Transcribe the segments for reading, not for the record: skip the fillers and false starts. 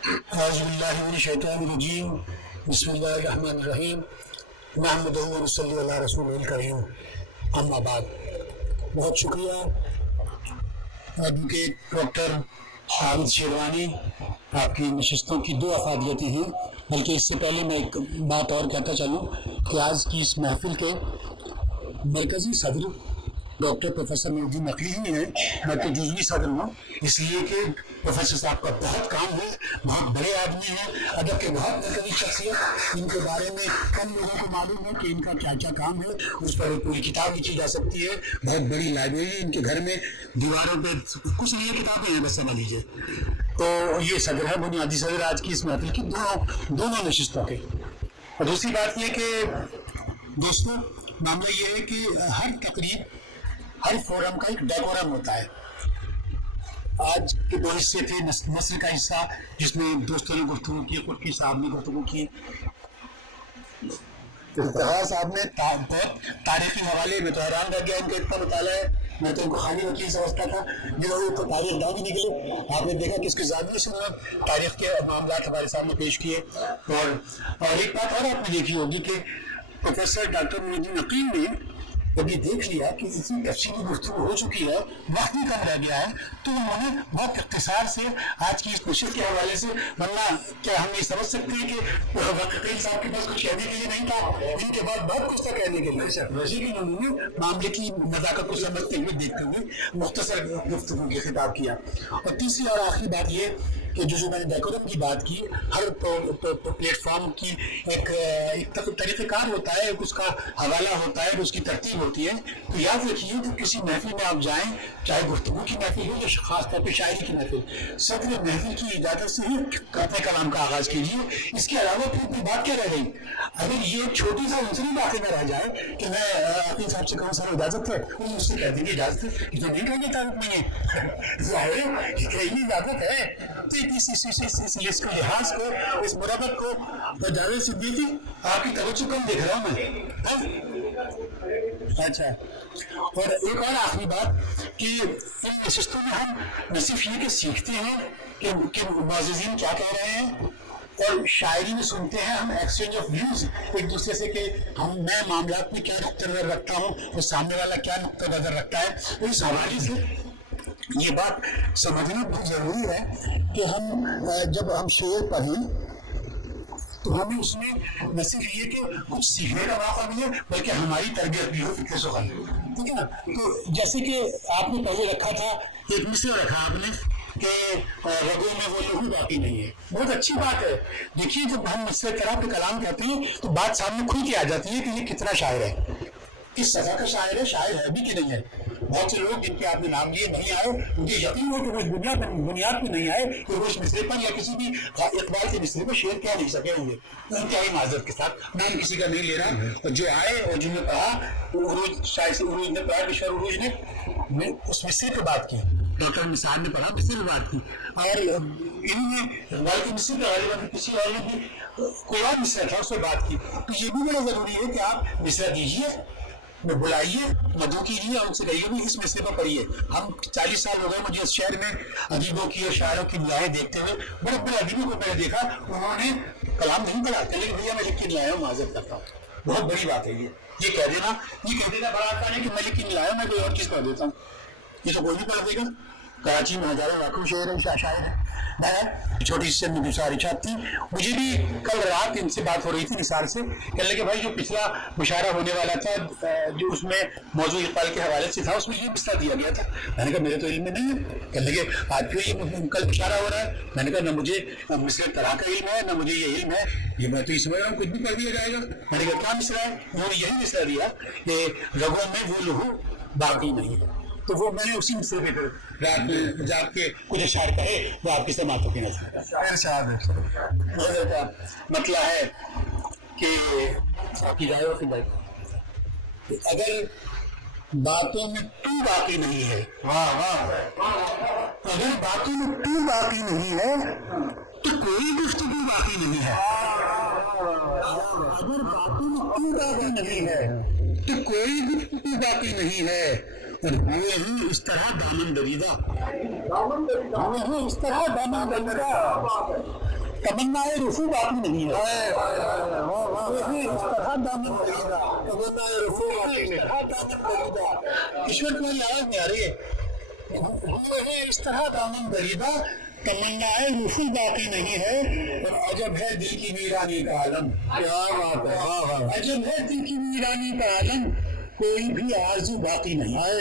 اعوذ باللہ من الشیطان الرجیم بسم اللہ الرحمن الرحیم نحمدہ و نصلی علی رسولہ الکریم اما بعد. بہت شکریہ ایڈوکیٹ ڈاکٹر عابد شیروانی. آپ کی نشستوں کی دو افادیتیں ہیں، بلکہ اس سے پہلے میں ایک بات اور کہتا چلوں کہ آج کی اس محفل کے مرکزی صدر ڈاکٹر پروفیسر نور الدین نقوی ہی ہیں. میں تو جزوی صدر ہوں، اس لیے کہ پروفیسر صاحب کا بہت کام ہے، بہت بڑے آدمی ہیں، ادب کے بہت مرکزی شخصیت. ان کے بارے میں کم لوگوں کو معلوم ہے کہ ان کا کیا کیا کام ہے. اس پر ایک پوری کتاب لکھی جا سکتی ہے. بہت بڑی لائبریری ان کے گھر میں، دیواروں پہ کچھ نہیں کتابیں ہیں، بس سمجھ لیجیے. تو یہ صدر ہے، بنیادی صدر آج کی اس محفل کی دونوں نشستوں کے. اور دوسری بات یہ کہ دوستوں، معاملہ یہ ہے کہ ہر تقریب، ہر فورم کا ایک ڈیکورم ہوتا ہے. آج کے دو حصے تھے. نثر کا حصہ جس میں دوستوں نے گفتگو کی، قرطبی صاحب نے گفتگو کی، صاحب نے بہت تاریخی حوالے میں تو حیران رہ گیا. ان کا اتنا مطالعہ ہے، میں تو ان کو خالی وکیل سمجھتا تھا. جو تو تاریخ داں بھی نکلے. آپ نے دیکھا کہ اس کے زاویے سے تاریخ کے معاملات ہمارے سامنے پیش کیے. اور ایک بات اور آپ نے دیکھی ہوگی کہ پروفیسر ڈاکٹر نور الدین نقوی نے جب یہ دیکھ لیا کہ اتنی تفصیلی گفتگو ہو چکی ہے، وقت بھی کم رہ گیا ہے، تو انہوں نے بہت اختصار سے آج کی اس نشست کے حوالے سے، ورنہ کیا ہم یہ سمجھ سکتے ہیں کہ وکیل صاحب کے پاس کچھ کہنے کے لیے نہیں تھا، ان کے بعد بہت کچھ تھا کہنے کے لیے، لیکن انہوں نے معاملے کی نزاکت کو سمجھتے ہوئے، دیکھتے ہوئے مختصر گفتگو کے خطاب کیا. اور تیسری اور آخری بات یہ کہ جو میں نے ڈیکورم کی بات کی، ہر پلیٹ فارم کی ایک طریقہ کار ہوتا ہے، ایک اس کا حوالہ ہوتا ہے، اس کی ترتیب ہوتی ہے. تو یاد رکھیے کہ کسی محفل میں آپ جائیں، چاہے گفتگو کی محفل ہو یا خاص طور پہ شاعری کی محفل، صدر محفل کی اجازت سے ہی اپنے کلام کا آغاز کیجیے. اس کے علاوہ پھر کوئی بات کیا رہ گئی؟ اگر یہ چھوٹی سا عنصری باقی نہ رہ جائے کہ میں عقیل صاحب سے کہوں سر اجازت ہے، وہ مجھ سے کہہ دیں گے اجازت ہے، یہ تو نہیں کہنے کا حکم نہیں ہے، ظاہر ہے کہ کہیں اجازت ہے. تو اس لحاظ کو، اس مربت کو اجازت سے دی تھی. آپ کی توجہ کم دیکھ رہا ہوں میں. اچھا، اور ایک اور آخری بات کہ ان نشستوں میں ہم نہ صرف یہ کہ سیکھتے ہیں کہ معززین کیا کہہ رہے ہیں، اور شاعری میں سنتے ہیں ہم ایکسچینج آف ویوز ایک دوسرے سے کہ میں معاملات میں کیا نقطہ نظر رکھتا ہوں اور سامنے والا کیا نقطہ نظر رکھتا ہے. اس حوالے سے یہ بات سمجھنا بہت ضروری ہے کہ ہم جب ہم شعر پڑھیں تو ہمیں اس میں نہ صرف یہ کہ کچھ سیکھنے کا موقع ملے، بلکہ ہماری تربیت بھی ہو فکر سخن. ٹھیک ہے نا؟ تو جیسے کہ آپ نے پہلے رکھا تھا، ایک مصرع رکھا آپ نے کہ رگوں میں وہ لہو باقی نہیں ہے. بہت اچھی بات ہے. دیکھیے جب ہم مصرع طرح پہ کلام کہتے ہیں تو بات سامنے کھل کے آ جاتی ہے کہ یہ کتنا شاعر ہے، کس سطح کا شاعر ہے، شاعر ہے بھی کہ نہیں ہے. بہت سے لوگ جن کے آپ نے نام لیے نہیں آئے، مجھے یقین ہو کہ وہ اس بنیاد پہ نہیں آئے کہ وہ اس مصرے پر یا کسی بھی اقبال کے مصرے پر شعر کہہ نہیں سکے ہوں گے. انتہائی معذرت کے ساتھ نام کسی کا نہیں لے رہا. اور جو آئے اور جنہوں نے پڑھا، عروج شاعر سے عروج نے پڑھا، بشر عروج نے اس مصرے پہ بات کی، ڈاکٹر نثار نے پڑھا مصرے پہ بات کی، اور انہوں نے غالب کے مصرے پہ غالباً کسی اور نے بھی کوئی اور مصرع تھا اس پہ بات کی. تو یہ بھی بڑا ضروری ہے کہ آپ مصرع دیجیے، میں بلائیے، مدعو کیجیے، اور ان سے کہیے بھی اس مسئلے پر پڑھیے. ہم 40 سال ہو گئے مجھے اس شہر میں ادیبوں کی اور شاعروں کی نگاہیں دیکھتے ہوئے. بڑے بڑے ادیبوں کو میں نے دیکھا، انہوں نے کلام نہیں پڑھا، لیکن بھیا میں لکھ کے لایا ہوں، معذرت کرتا ہوں. بہت بڑی بات ہے یہ کہہ دینا بڑا آتا ہے کہ میں لکھ کے لایا ہوں، میں کوئی اور چیز پڑھ دیتا ہوں. یہ تو کوئی نہیں پڑھ دے گا. کراچی میں ہزاروں لاکھوں شاعر ہیں. چھوٹی سی گزارشات تھی. مجھے بھی کل رات ان سے بات ہو رہی تھی نثار سے، کہنے لگے بھائی جو پچھلا مشاعرہ ہونے والا تھا جو اس میں موضوع اقبال کے حوالے سے تھا، اس میں یہ مصرع دیا گیا تھا. میں نے کہا میرے تو علم میں نہیں ہے. کہنے لگے آج پھر یہ کل مشاعرہ ہو رہا ہے. میں نے کہا نہ مجھے مصرع طرح کا علم ہے، نہ مجھے یہ علم ہے، یہ میں تو یہ سمجھ رہا ہوں کچھ بھی پڑھ دیا جائے گا. میں نے کہا کیا مصرع ہے؟ انہوں نے یہی مصرع دیا کہ رگوں میں وہ لہو باقی نہیں ہے. تو وہ میں نے اسی مصرے پہ پھر رات میں جا کے کچھ اشعار کہے، وہ آپ کی سماعتوں کی نظر کا مطلب ہے کہ اگر باتوں میں تو باقی نہیں ہے، اگر باتوں میں تو باقی نہیں ہے تو کوئی گفتگو باقی نہیں ہے. اگر باتوں میں تو باقی نہیں ہے تو کوئی گفتگو باقی نہیں ہے. اور ہوئے ہیں اس طرح دامن دریدہ، ہوئے ہیں اس طرح دامن دریدہ. تمنا رفو باقی نہیں ہے، اس طرح دامن دریدہ، تمنا رفو باقی نہیں ہے، کشور تمہاری آواز نہیں آ رہی ہے، اس طرح دامن دریدہ تمنا رفو باقی نہیں ہے، اور عجب ہے دل کی ویرانی کا عالم، کیا بات ہے، عجب ہے دل کی ویرانی کا عالم، کوئی بھی آرزو باقی نہیں ہے،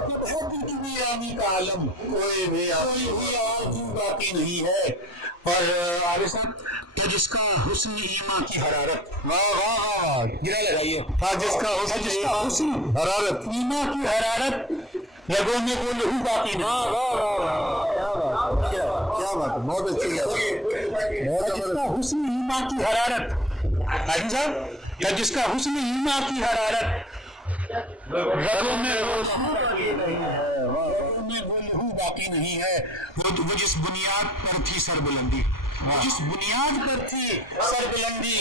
عجب ہے دل کی ویرانی کا عالم، کوئی بھی آرزو باقی نہیں ہے۔ اور عارف صاحب تو جس کا حسن ایمان کی حرارت، گرا لگائیے، جس کا حسن حرارت ایمان کی حرارت رگوں میں وہ لہو باقی نہیں، کیا بات ہے، بہت اچھی بات، جس کا حسن ایمان کی حرارت، عارف صاحب جس کا حسن ایمان کی حرارت رگوں میں وہ لہو باقی نہیں ہے، وہ جس بنیاد پر تھی سر بلندی، جس بنیاد پر تھی سر بلندی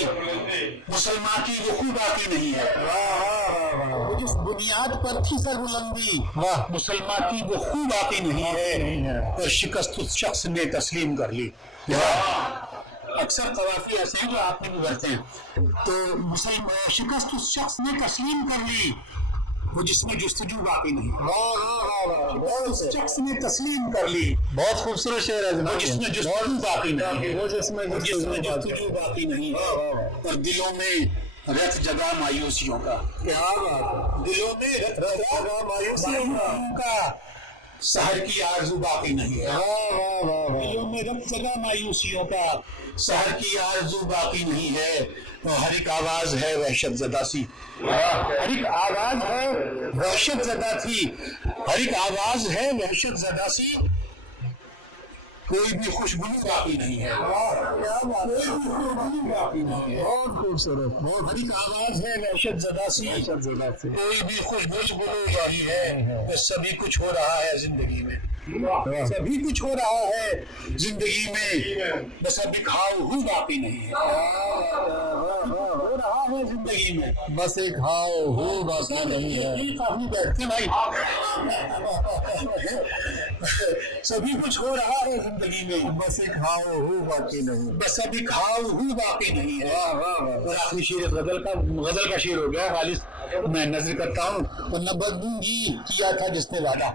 مسلمان کی وہ خو باقی نہیں ہے، وہ جس بنیاد پر تھی سر بلندی مسلمان کی وہ خو باقی نہیں ہے، اور شکست اس شخص نے تسلیم کر لی۔ اکثر قوافی ایسے ہیں جو آپ نے بھی کرتے ہیں، تو شکست اس شخص نے تسلیم کر لی وہ جس میں جستجو باقی نہیں، اس شخص نے تسلیم کر لی، بہت خوبصورت شعر ہے جناب، جس میں جستجو باقی نہیں، وہ جس میں جستجو باقی نہیں، اور دلوں میں رت جگہ مایوسیوں کا، کیا بات، دلوں میں رت جگہ مایوسیوں کا، سحر کی آرزو باقی نہیں ہے، دلوں میں رت جگہ مایوسیوں کا، سحر کی آرزو باقی نہیں ہے، ہر ایک آواز ہے وحشت زدہ سی، ہر ایک آواز ہے وحشت زدہ تھی، ہر ایک آواز ہے وحشت زدہ سی، کوئی بھی خوشبو باقی نہیں ہے، بہت خوبصورت، ہر ایک آواز ہے وحشت زدہ سی، کوئی بھی خوشبو باقی ہے، بس سبھی کچھ ہو رہا ہے زندگی میں، سبھی کچھ ہو رہا ہے زندگی میں، بس اب ایک ہاؤ ہو باقی نہیں ہے، ہو رہا ہے زندگی میں، بس ایک ہاؤ ہو باقی نہیں ہے، کافی بیٹھتے بھائی، سبھی کچھ ہو رہا ہے زندگی میں، بس ایک ہاؤ ہو باقی نہیں، بس اب ایک ہاؤ ہو باقی نہیں ہے، اور آخری شعر غزل کا شعر ہو گیا، خالص میں نظر کرتا ہوں، اور نہ بدوں گی کیا تھا جس نے وعدہ،